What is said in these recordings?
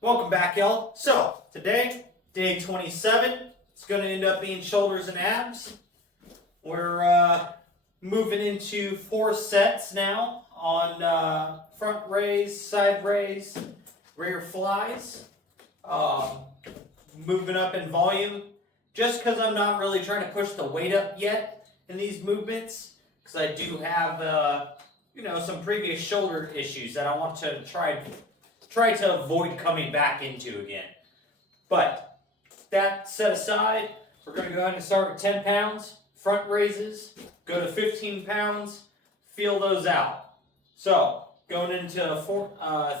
Welcome back, y'all. So, today, day 27. It's going to end up being shoulders and abs. We're moving into 4 sets now on front raise, side raise, rear flies. Moving up in volume. Just because I'm not really trying to push the weight up yet in these movements. Because I do have, some previous shoulder issues that I want to try to avoid coming back into again. But that set aside, we're going to go ahead and start with 10 pounds, front raises, go to 15 pounds, feel those out. So, going into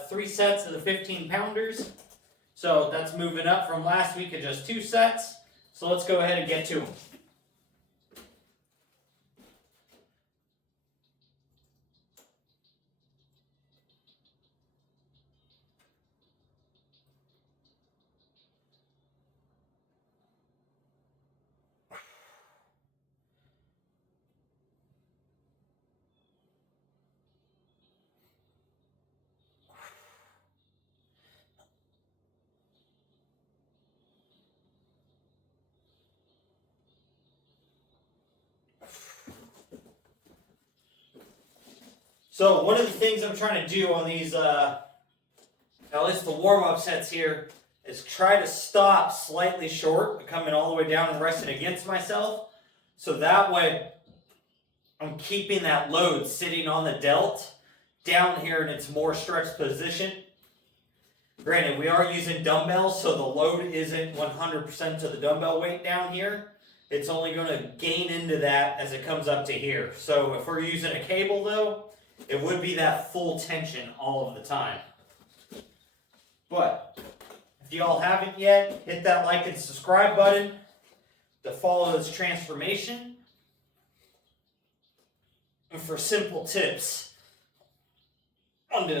3 sets of the 15 pounders. So that's moving up from last week of just 2 sets. So let's go ahead and get to them. So one of the things I'm trying to do on these, at least the warm-up sets here, is try to stop slightly short, coming all the way down and resting against myself. So that way, I'm keeping that load sitting on the delt down here in its more stretched position. Granted, we are using dumbbells, so the load isn't 100% to the dumbbell weight down here. It's only going to gain into that as it comes up to here. So if we're using a cable though, it would be that full tension all of the time. But if y'all haven't yet, hit that like and subscribe button to follow this transformation. And for simple tips on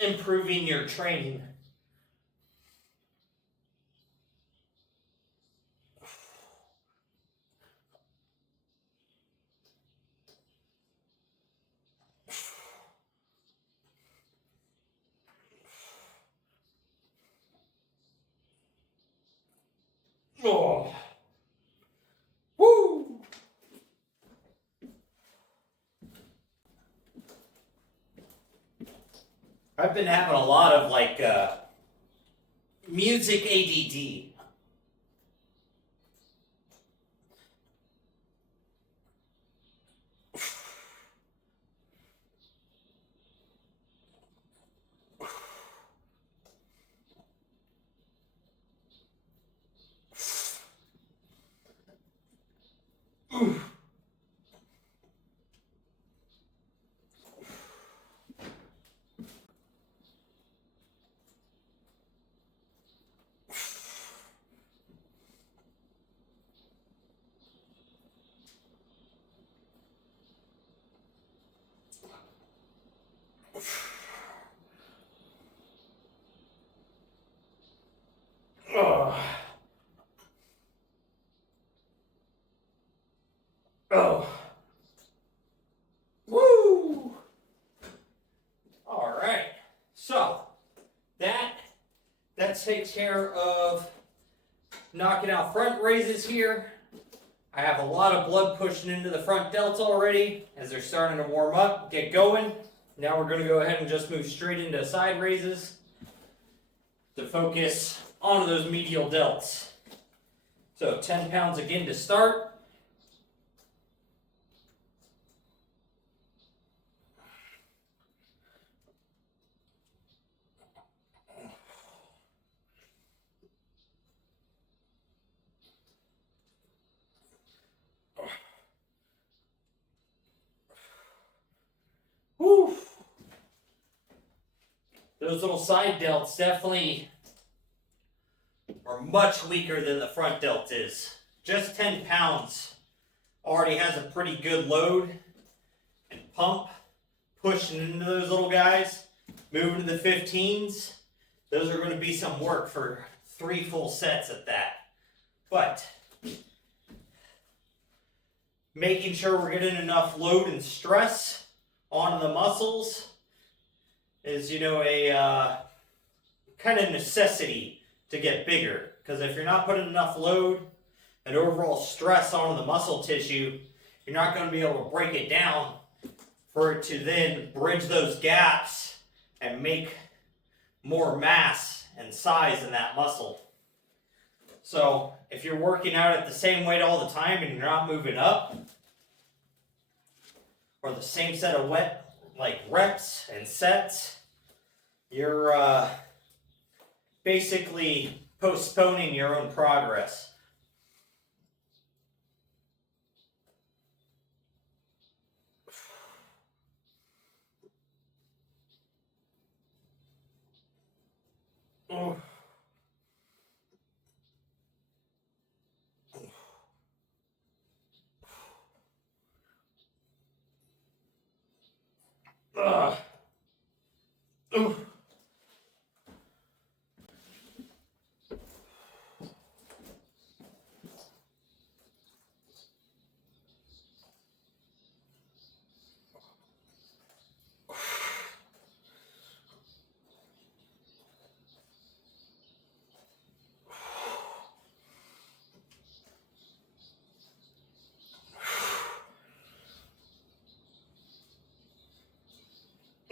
improving your training. Oh. Woo! I've been having a lot of music ADD. Oh. Oh. Woo! Alright. So that takes care of knocking out front raises here. I have a lot of blood pushing into the front delts already as they're starting to warm up, get going. Now we're going to go ahead and just move straight into side raises to focus on those medial delts. So 10 pounds again to start. Whew. Those little side delts definitely are much weaker than the front delt is. Just 10 pounds already has a pretty good load and pump pushing into those little guys. Moving to the 15s, those are going to be some work for 3 full sets at that. But making sure we're getting enough load and stress onto the muscles is, a kind of necessity to get bigger. Because if you're not putting enough load and overall stress onto the muscle tissue, you're not going to be able to break it down for it to then bridge those gaps and make more mass and size in that muscle. So if you're working out at the same weight all the time and you're not moving up, or the same set of reps and sets, you're basically postponing your own progress. Oh. Ugh. Ooh.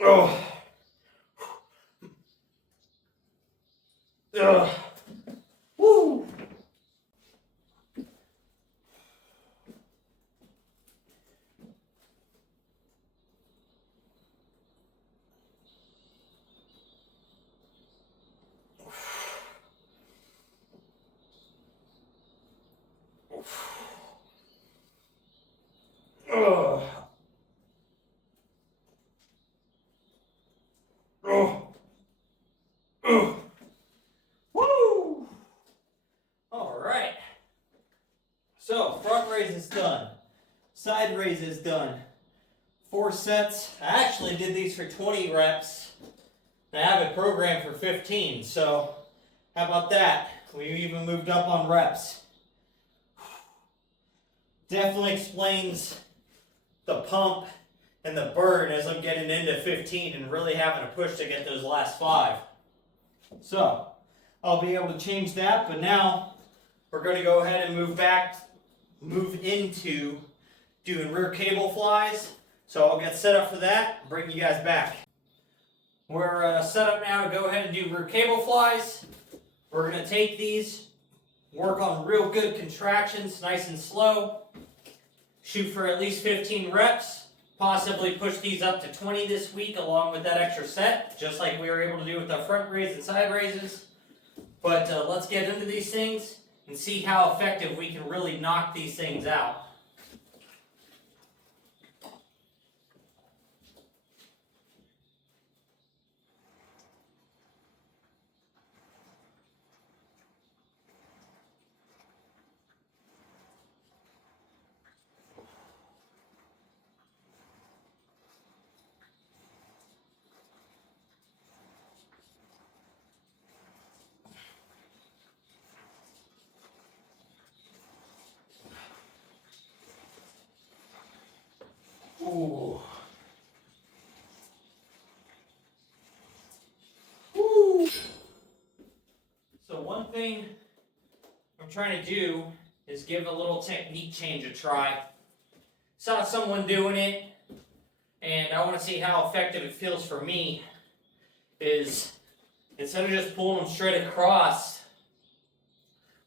Oh. Ugh. Woo. Ugh. Oh. Ugh. Woo. All right. So front raise is done. Side raise is done. 4 sets. I actually did these for 20 reps. I have it programmed for 15. So how about that? We even moved up on reps. Definitely explains the pump and the burn as I'm getting into 15 and really having to push to get those last 5. So I'll be able to change that, but now we're going to go ahead and move into doing rear cable flies. So I'll get set up for that and bring you guys back. We're set up now to go ahead and do rear cable flies. We're going to take these, work on real good contractions, nice and slow. Shoot for at least 15 reps. Possibly push these up to 20 this week along with that extra set, just like we were able to do with the front raise and side raises. But let's get into these things and see how effective we can really knock these things out. Ooh. Ooh. So one thing I'm trying to do is give a little technique change a try. Saw someone doing it, and I want to see how effective it feels for me. Is instead of just pulling them straight across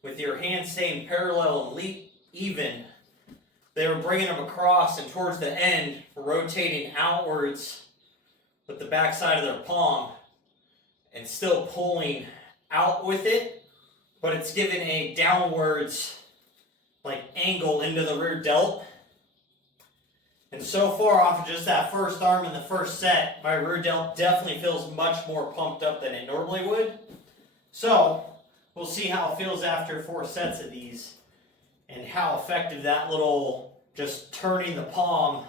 with your hands staying parallel and even, they were bringing them across and towards the end, rotating outwards with the backside of their palm and still pulling out with it, but it's giving a downwards angle into the rear delt. And so far off of just that first arm in the first set, my rear delt definitely feels much more pumped up than it normally would. So we'll see how it feels after 4 sets of these and how effective that little just turning the palm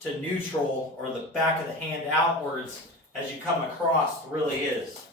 to neutral or the back of the hand outwards as you come across really is.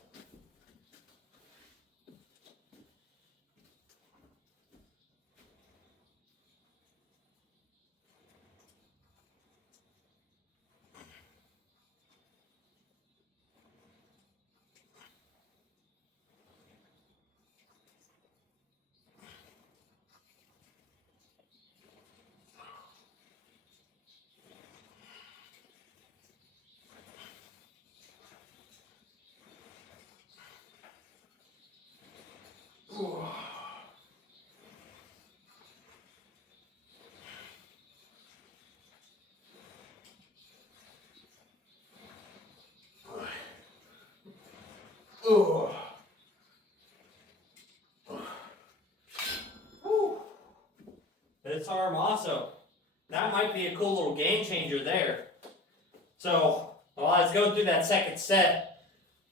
Ugh. Whew. This arm also. That might be a cool little game changer there. So, while I was going through that second set,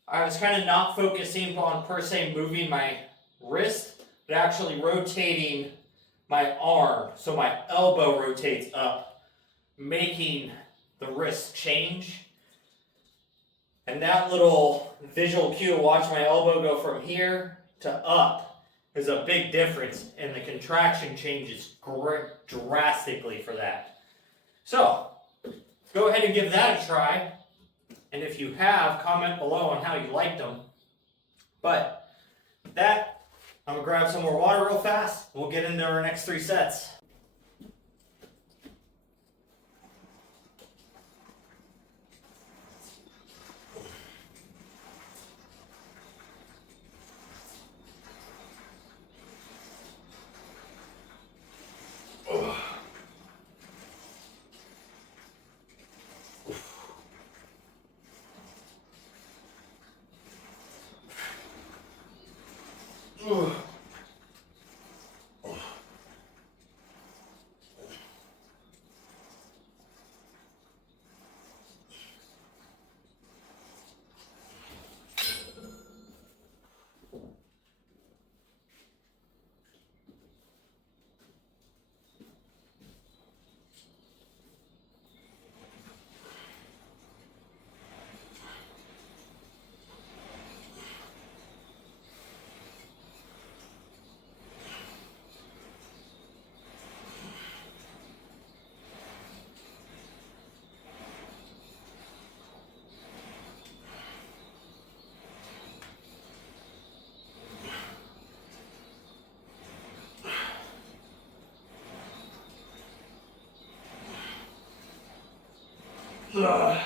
I was kind of not focusing on per se moving my wrist, but actually rotating my arm. So my elbow rotates up, making the wrist change. And that little visual cue to watch my elbow go from here to up is a big difference, and the contraction changes drastically for that. So, go ahead and give that a try. And if you have, comment below on how you liked them. But that, I'm going to grab some more water real fast. We'll get into our next 3 sets. Ugh.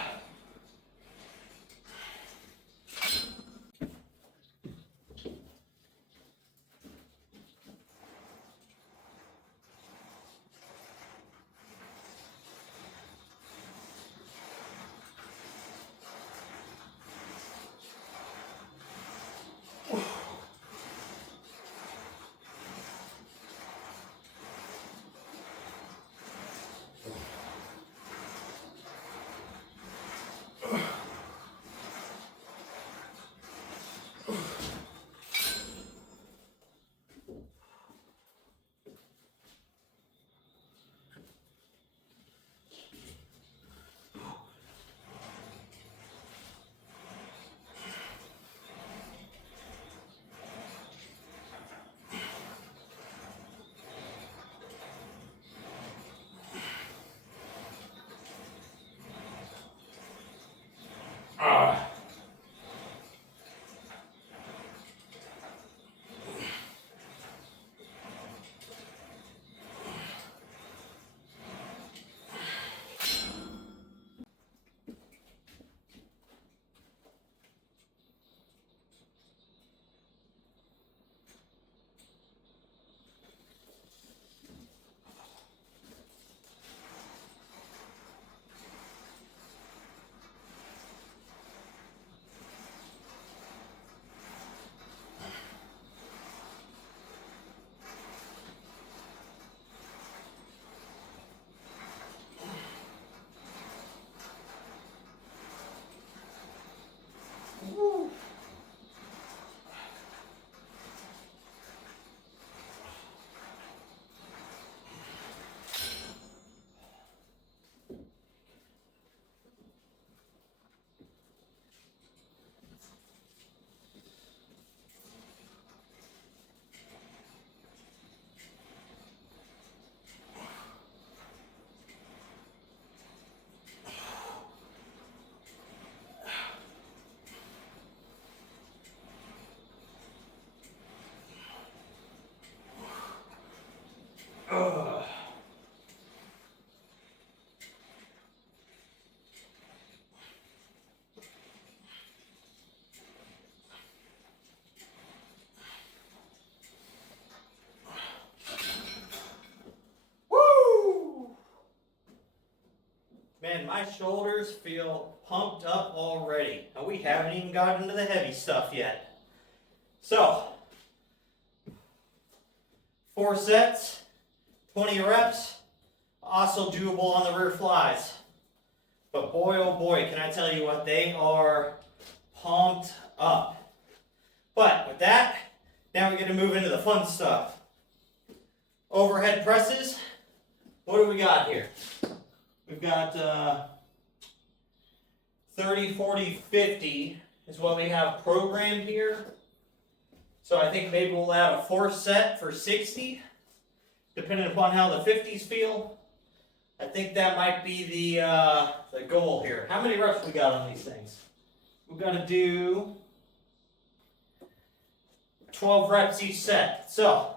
Man, my shoulders feel pumped up already. And we haven't even gotten into the heavy stuff yet. So, 4 sets, 20 reps, also doable on the rear flies. But boy, oh boy, can I tell you what, they are pumped up. But with that, now we're going to move into the fun stuff. Overhead presses. What do we got here? We've got 30, 40, 50 is what we have programmed here. So I think maybe we'll add a 4th set for 60, depending upon how the 50s feel. I think that might be the goal here. How many reps we got on these things? We've got to do 12 reps each set. So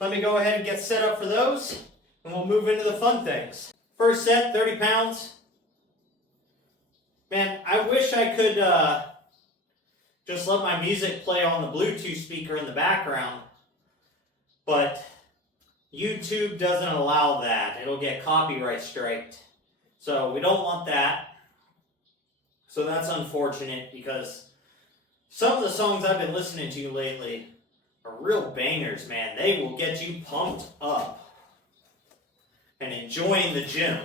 let me go ahead and get set up for those, and we'll move into the fun things. First set, 30 pounds. Man, I wish I could just let my music play on the Bluetooth speaker in the background, but YouTube doesn't allow that. It'll get copyright striked. So we don't want that. So that's unfortunate, because some of the songs I've been listening to lately are real bangers, man. They will get you pumped up and enjoying the gym.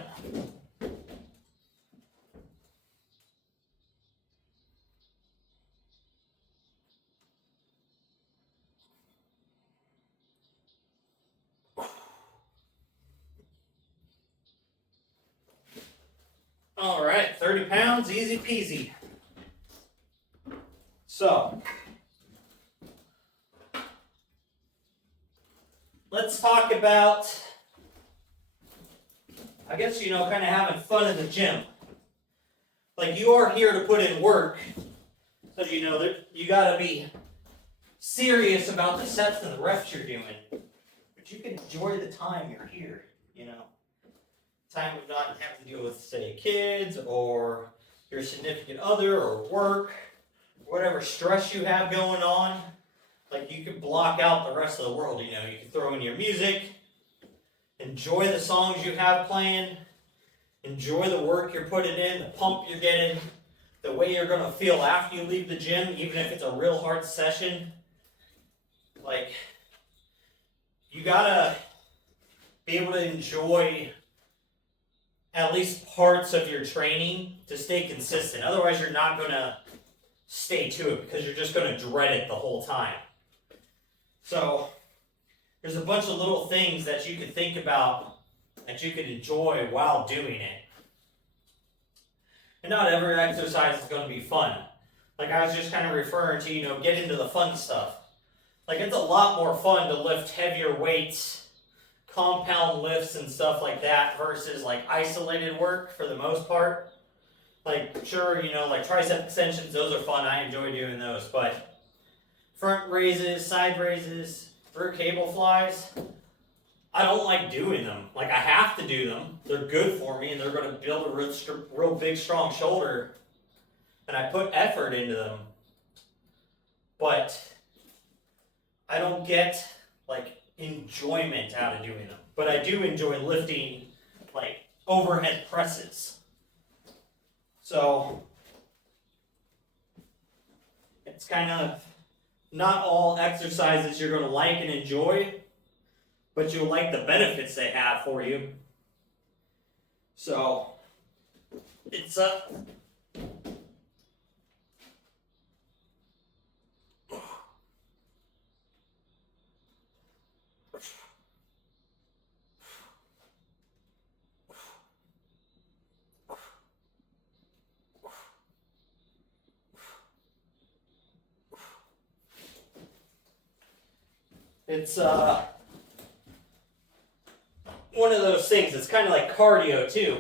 All right, 30 pounds, easy peasy. So, let's talk about, I guess, kind of having fun in the gym. Like, you are here to put in work, so that you gotta be serious about the sets and the reps you're doing. But you can enjoy the time you're here, Time of not having to deal with, say, kids or your significant other or work, whatever stress you have going on. Like, you can block out the rest of the world, You can throw in your music, enjoy the songs you have playing, enjoy the work you're putting in, the pump you're getting, the way you're going to feel after you leave the gym, even if it's a real hard session. Like, you gotta be able to enjoy at least parts of your training to stay consistent. Otherwise, you're not going to stay to it, because you're just going to dread it the whole time. So, there's a bunch of little things that you could think about that you could enjoy while doing it. And not every exercise is going to be fun. Like I was just kind of referring to, get into the fun stuff. Like, it's a lot more fun to lift heavier weights, compound lifts and stuff like that, versus like isolated work for the most part. Like, sure, like tricep extensions, those are fun. I enjoy doing those. But front raises, side raises, rear cable flies, I don't like doing them. Like, I have to do them. They're good for me, and they're going to build a real big, strong shoulder. And I put effort into them. But I don't get, like, enjoyment out of doing them. But I do enjoy lifting, like, overhead presses. So, it's kind of not all exercises you're going to like and enjoy, but you'll like the benefits they have for you. So, it's one of those things. It's kind of like cardio too,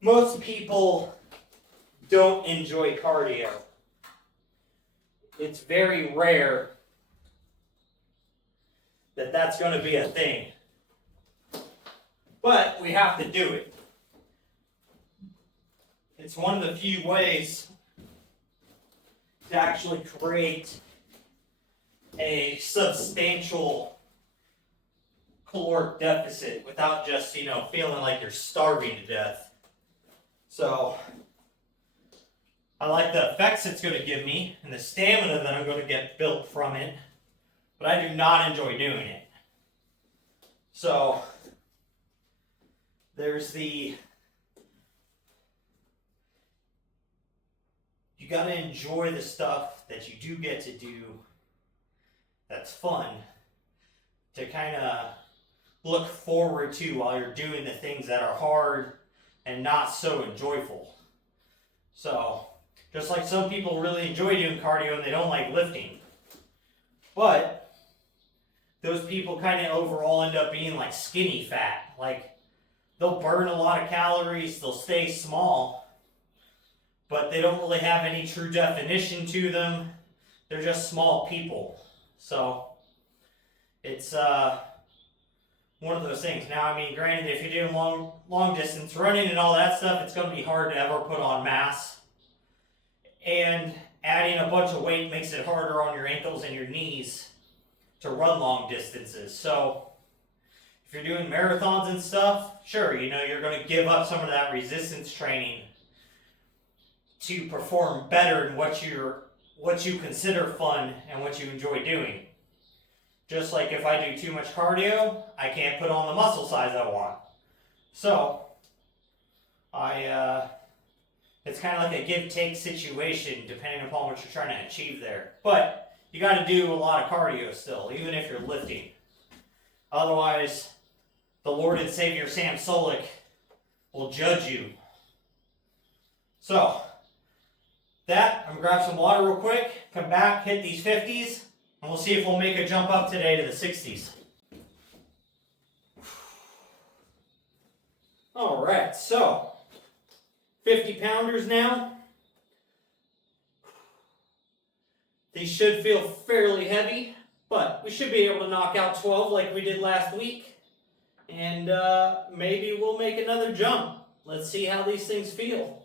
Most people don't enjoy cardio. It's very rare that that's going to be a thing. But we have to do it. It's one of the few ways to actually create a substantial caloric deficit without just, feeling like you're starving to death. So, I like the effects it's going to give me and the stamina that I'm going to get built from it, but I do not enjoy doing it. So, there's you got to enjoy the stuff that you do get to do that's fun to kind of look forward to while you're doing the things that are hard and not so enjoyable. So, just like some people really enjoy doing cardio and they don't like lifting. But those people kind of overall end up being like skinny fat. Like, they'll burn a lot of calories, they'll stay small, but they don't really have any true definition to them. They're just small people. So, it's one of those things. Now, I mean, granted, if you're doing long distance running and all that stuff, it's going to be hard to ever put on mass. And adding a bunch of weight makes it harder on your ankles and your knees to run long distances. So, if you're doing marathons and stuff, sure, you're going to give up some of that resistance training to perform better in what you consider fun and what you enjoy doing. Just like if I do too much cardio, I can't put on the muscle size I want. So, it's kind of like a give-take situation depending upon what you're trying to achieve there. But you got to do a lot of cardio still, even if you're lifting. Otherwise, the Lord and Savior Sam Solik will judge you. So, I'm going to grab some water real quick, come back, hit these 50s, and we'll see if we'll make a jump up today to the 60s. Alright, so 50 pounders now. These should feel fairly heavy, but we should be able to knock out 12 like we did last week. And maybe we'll make another jump. Let's see how these things feel.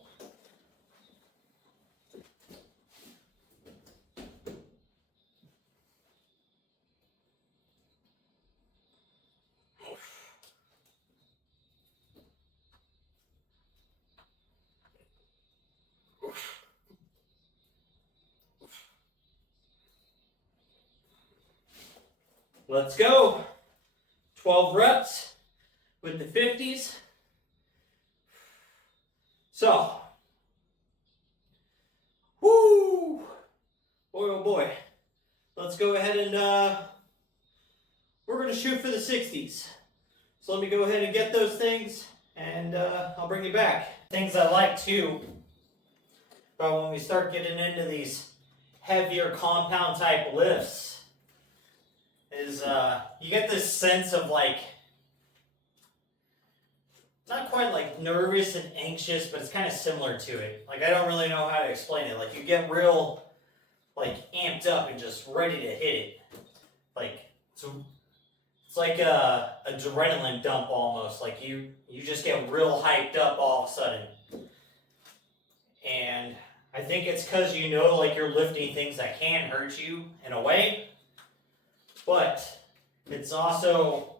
Let's go. 12 reps with the 50s. So, whoo, boy oh boy. Let's go ahead and we're going to shoot for the 60s. So let me go ahead and get those things and I'll bring you back. Things I like too, but when we start getting into these heavier compound type lifts, is you get this sense of like, not quite like nervous and anxious, but it's kind of similar to it. Like, I don't really know how to explain it. Like, you get real like amped up and just ready to hit it. Like, it's like a adrenaline dump almost. Like you just get real hyped up all of a sudden. And I think it's because like you're lifting things that can hurt you in a way. But it's also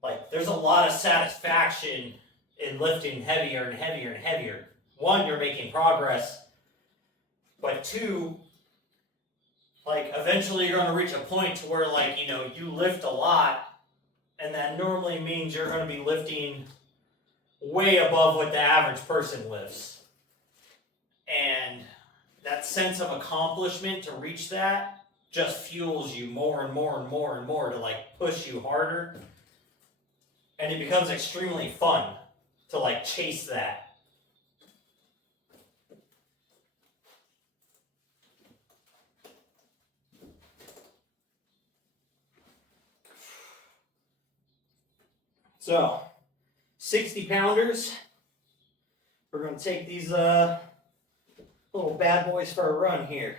like there's a lot of satisfaction in lifting heavier and heavier and heavier. One, you're making progress. But two, like eventually you're going to reach a point to where like, you lift a lot, and that normally means you're going to be lifting way above what the average person lifts. And that sense of accomplishment to reach that just fuels you more and more and more and more to like push you harder. And it becomes extremely fun to like chase that. So, 60 pounders. We're going to take these little bad boys for a run here.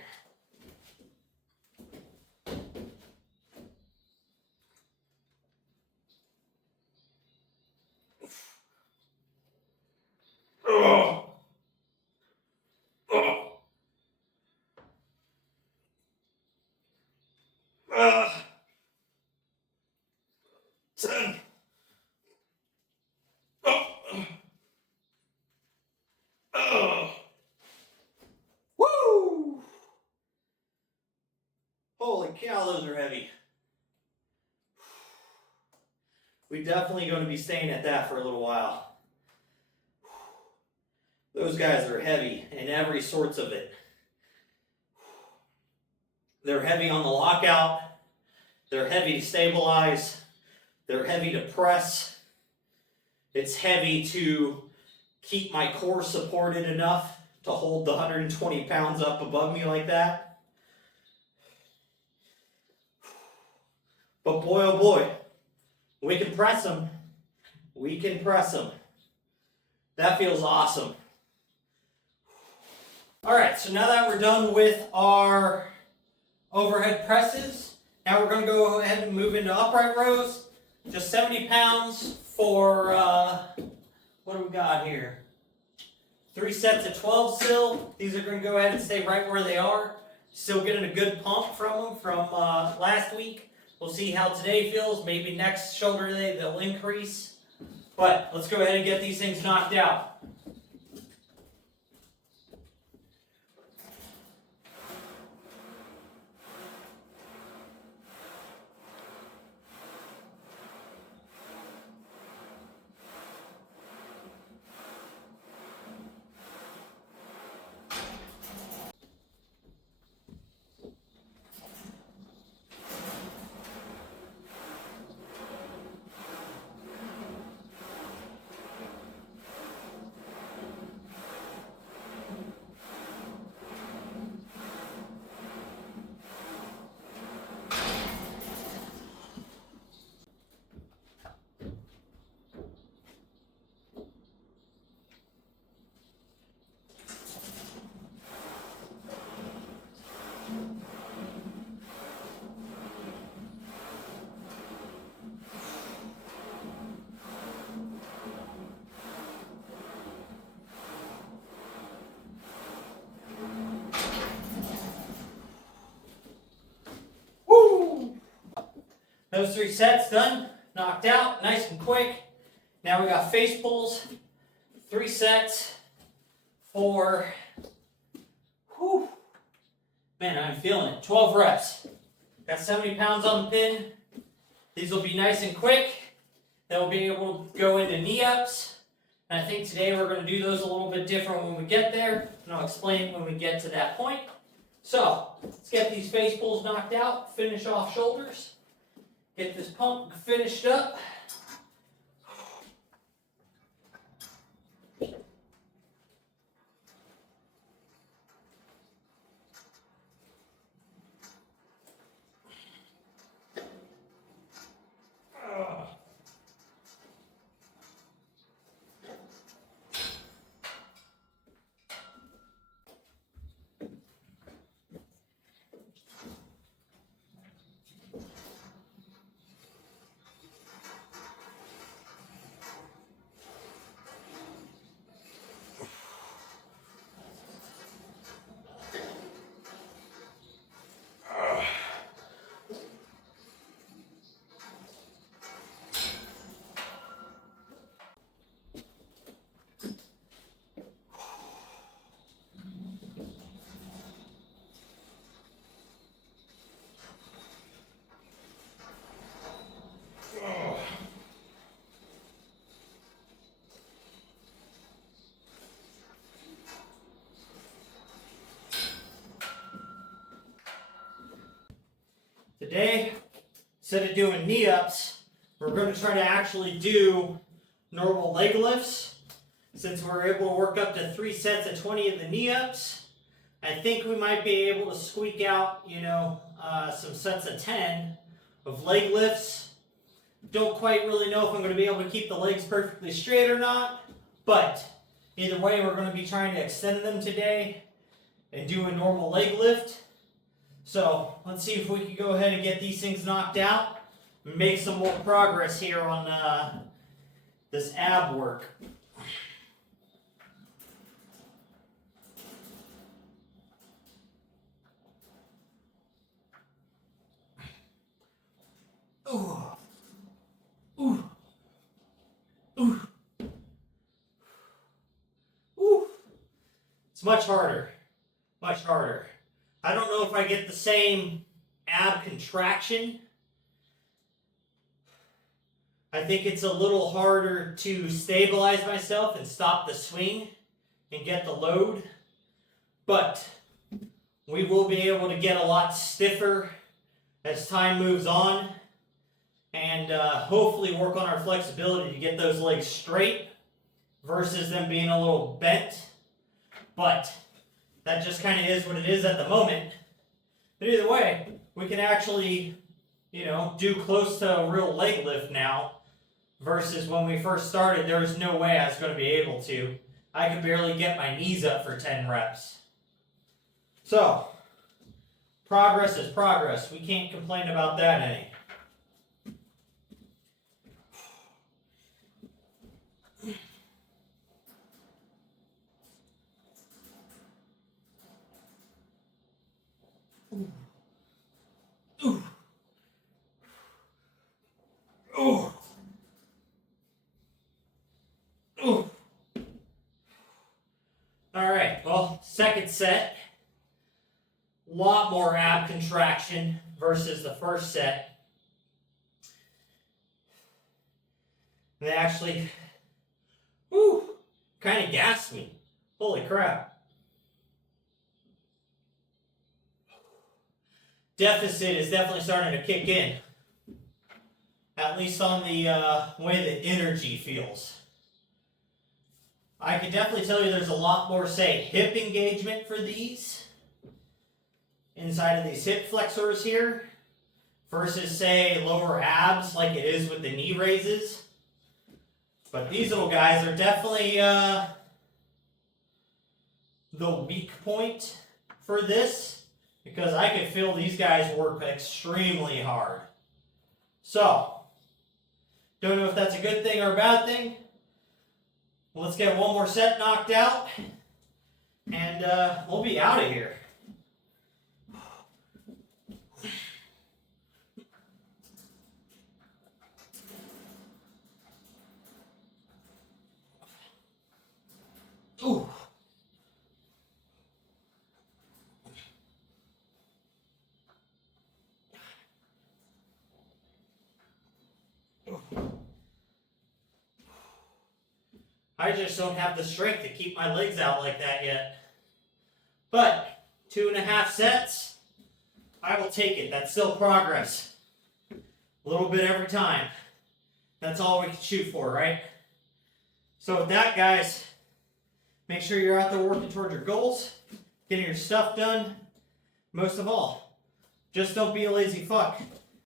cow, those are heavy. We're definitely going to be staying at that for a little while. Those guys are heavy in every sorts of it. They're heavy on the lockout. They're heavy to stabilize. They're heavy to press. It's heavy to keep my core supported enough to hold the 120 pounds up above me like that. But boy, oh boy, we can press them. We can press them. That feels awesome. All right, so now that we're done with our overhead presses, now we're going to go ahead and move into upright rows. Just 70 pounds for, what do we got here? 3 sets of 12 still. These are going to go ahead and stay right where they are. Still getting a good pump from them from last week. We'll see how today feels. Maybe next shoulder day they'll increase. But let's go ahead and get these things knocked out. Those 3 sets done, knocked out, nice and quick. Now we got face pulls, 3 sets for, man, I'm feeling it, 12 reps. Got 70 pounds on the pin. These will be nice and quick. They'll be able to go into knee ups. And I think today we're going to do those a little bit different when we get there. And I'll explain when we get to that point. So, let's get these face pulls knocked out, finish off shoulders. Get this pump finished up. Today, instead of doing knee ups, we're going to try to actually do normal leg lifts. Since we're able to work up to 3 sets of 20 of the knee ups, I think we might be able to squeak out, some sets of 10 of leg lifts. Don't quite really know if I'm going to be able to keep the legs perfectly straight or not, but either way, we're going to be trying to extend them today and do a normal leg lift. So let's see if we can go ahead and get these things knocked out and make some more progress here on this ab work. Ooh. Ooh. Ooh. Ooh. It's much harder. Much harder. I don't know if I get the same ab contraction. I think it's a little harder to stabilize myself and stop the swing and get the load, but we will be able to get a lot stiffer as time moves on, and hopefully work on our flexibility to get those legs straight versus them being a little bent. But that just kind of is what it is at the moment. But either way, we can actually, do close to a real leg lift now versus when we first started, there was no way I was going to be able to. I could barely get my knees up for 10 reps. So, progress is progress. We can't complain about that any. Ooh. Ooh. Ooh. All right, well, second set. A lot more ab contraction versus the first set. They actually, kind of gassed me. Holy crap. Deficit is definitely starting to kick in. At least on the way the energy feels. I can definitely tell you there's a lot more, say, hip engagement for these. Inside of these hip flexors here. Versus, say, lower abs like it is with the knee raises. But these little guys are definitely the weak point for this. Because I can feel these guys work extremely hard. So, don't know if that's a good thing or a bad thing. Well, let's get one more set knocked out. And we'll be out of here. Ooh. I just don't have the strength to keep my legs out like that yet. But 2.5 sets, I will take it. That's still progress. A little bit every time. That's all we can shoot for, right? So with that, guys, make sure you're out there working towards your goals, getting your stuff done. Most of all, just don't be a lazy fuck.